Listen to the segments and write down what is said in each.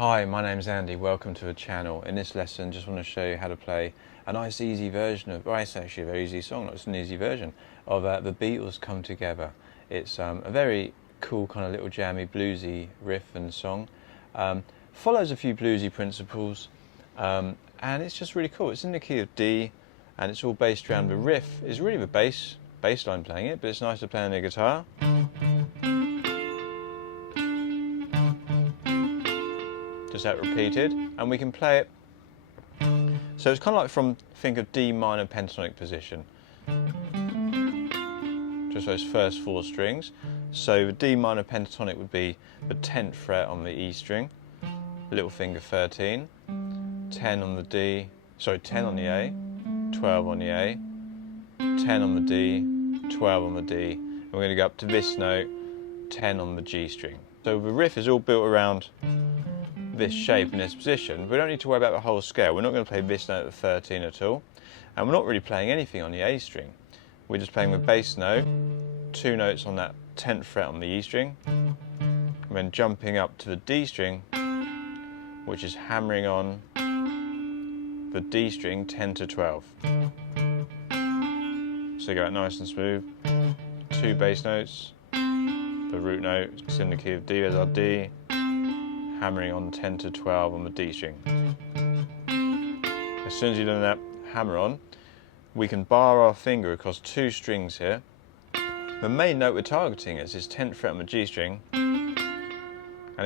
Hi, my name's Andy, welcome to the channel. In this lesson just want to show you how to play a nice easy version of, well it's actually a very easy song, not just an easy version, of the Beatles Come Together. It's a very cool kind of little jammy bluesy riff and song. Follows a few bluesy principles and it's just really cool. It's in the key of D and it's all based around the riff. It's really the bass line playing it, but it's nice to play on the guitar. Just that repeated, and we can play it. So it's kind of like think of D minor pentatonic position. Just those first four strings. So the D minor pentatonic would be the 10th fret on the E string, little finger 13, 10 on the D, sorry 10 on the A, 12 on the A, 10 on the D, 12 on the D, and we're going to go up to this note, 10 on the G string. So the riff is all built around this shape in this position. We don't need to worry about the whole scale. We're not going to play this note at 13 at all, and we're not really playing anything on the A string. We're just playing the bass note, two notes on that 10th fret on the E string, and then jumping up to the D string, which is hammering on the D string 10 to 12. So you go out nice and smooth. Two bass notes, the root note is in the key of D as our D, hammering on 10 to 12 on the D string. As soon as you've done that hammer on, we can bar our finger across two strings here. The main note we're targeting is this 10th fret on the G string, and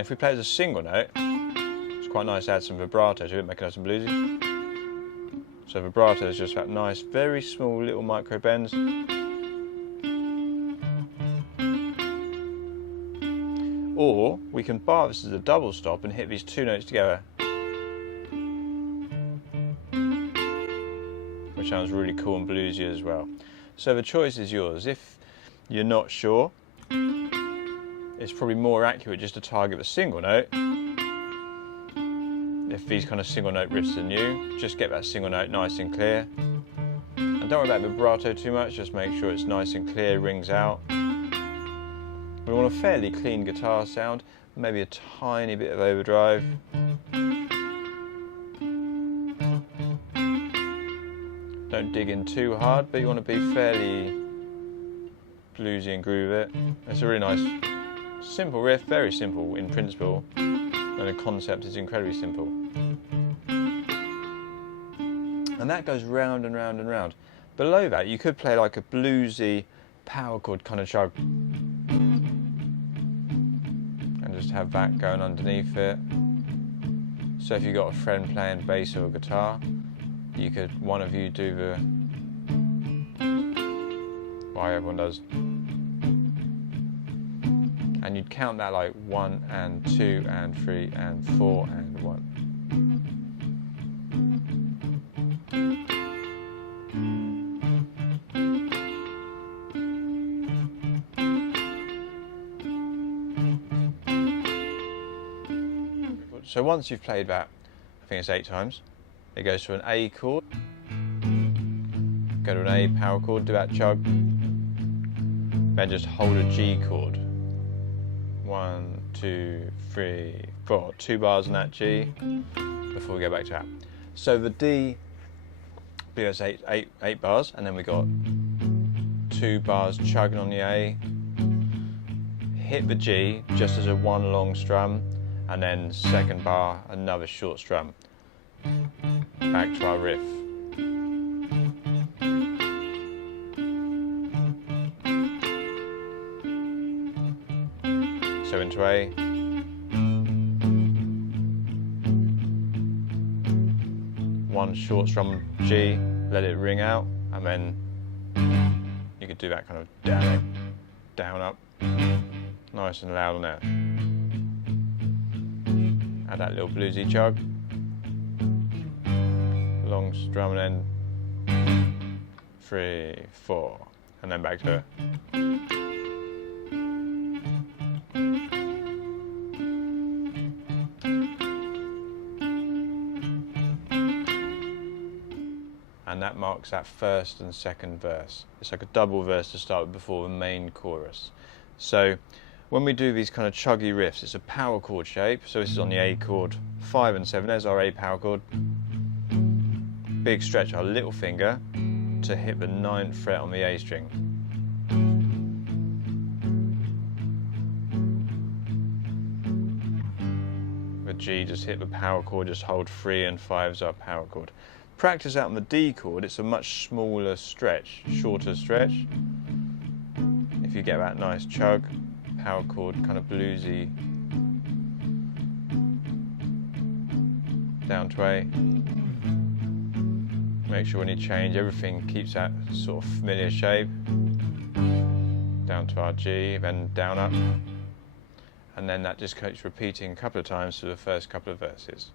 if we play it as a single note, it's quite nice to add some vibrato to it, make it nice and bluesy. So vibrato is just that nice, very small little micro bends. Or we can bar this as a double stop and hit these two notes together, which sounds really cool and bluesy as well. So the choice is yours. If you're not sure, it's probably more accurate just to target the single note. If these kind of single note riffs are new, just get that single note nice and clear. And don't worry about vibrato too much, just make sure it's nice and clear, rings out. We want a fairly clean guitar sound, maybe a tiny bit of overdrive. Don't dig in too hard, but you want to be fairly bluesy and groove it. It's a really nice, simple riff, very simple in principle, and the concept is incredibly simple. And that goes round and round and round. Below that, you could play like a bluesy power chord kind of chug. Just have that going underneath it. So if you've got a friend playing bass or guitar, you could, one of you do the, well everyone does, and you'd count that like 1 and 2 and 3 and 4 and 1. So once you've played that, I think it's 8 times, it goes to an A chord, go to an A power chord, do that chug, then just hold a G chord. 1, 2, 3, 4, 2 bars on that G before we go back to that. So the D, that's eight bars, and then we got 2 bars chugging on the A, hit the G just as a one long strum, and then second bar, another short strum. Back to our riff. So into A. One short strum G, let it ring out, and then you could do that kind of down, up, nice and loud on there. Add that little bluesy chug, long strum, and then 3, 4, and then back to it. And that marks that first and second verse. It's like a double verse to start with before the main chorus. So When we do these kind of chuggy riffs, it's a power chord shape. So this is on the A chord 5 and 7. There's our A power chord. Big stretch our little finger to hit the 9th fret on the A string. With G, just hit the power chord, just hold 3 and 5 is our power chord. Practice out on the D chord, it's a much smaller stretch, shorter stretch. If you get that nice chug, power chord, kind of bluesy, down to A. Make sure when you change, everything keeps that sort of familiar shape. Down to our G, then down up. And then that just keeps repeating a couple of times for the first couple of verses.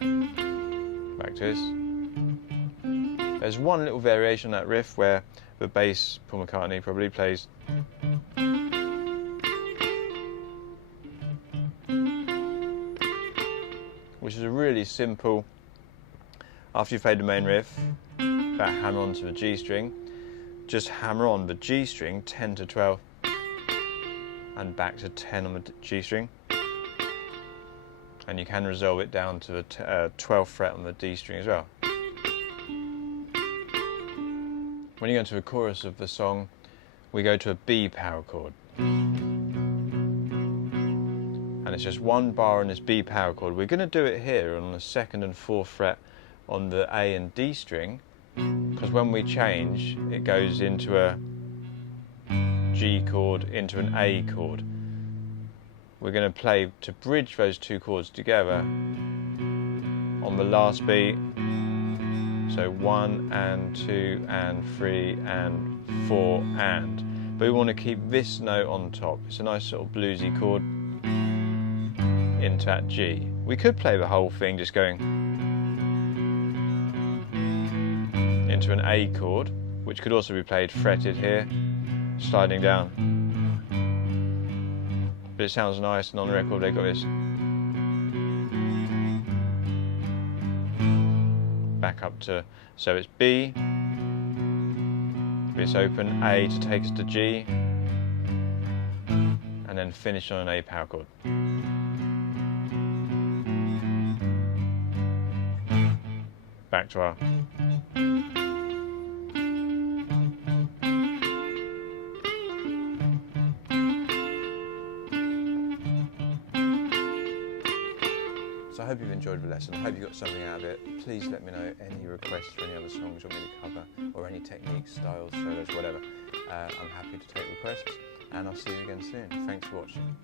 Back to this. There's one little variation on that riff where the bass, Paul McCartney probably plays. Which is a really simple, after you've played the main riff, that hammer onto the G string, just hammer on the G string 10 to 12 and back to 10 on the G string, and you can resolve it down to the 12th fret on the D string as well. When you go into the chorus of the song, we go to a B power chord, and it's just one bar on this B power chord. We're going to do it here on the 2nd and 4th fret on the A and D string, because when we change it goes into a G chord into an A chord. We're going to play to bridge those two chords together on the last beat. So 1 and 2 and 3 and 4 and. But we want to keep this note on top. It's a nice sort of bluesy chord into that G. We could play the whole thing just going into an A chord, which could also be played fretted here, sliding down. But it sounds nice, and on the record they got this. Back up to, so it's B, it's open, A to take us to G, and then finish on an A power chord. Back to our. So I hope you've enjoyed the lesson. I hope you got something out of it. Please let me know any requests for any other songs you want me to cover, or any techniques, styles, solos, whatever. I'm happy to take requests, and I'll see you again soon. Thanks for watching.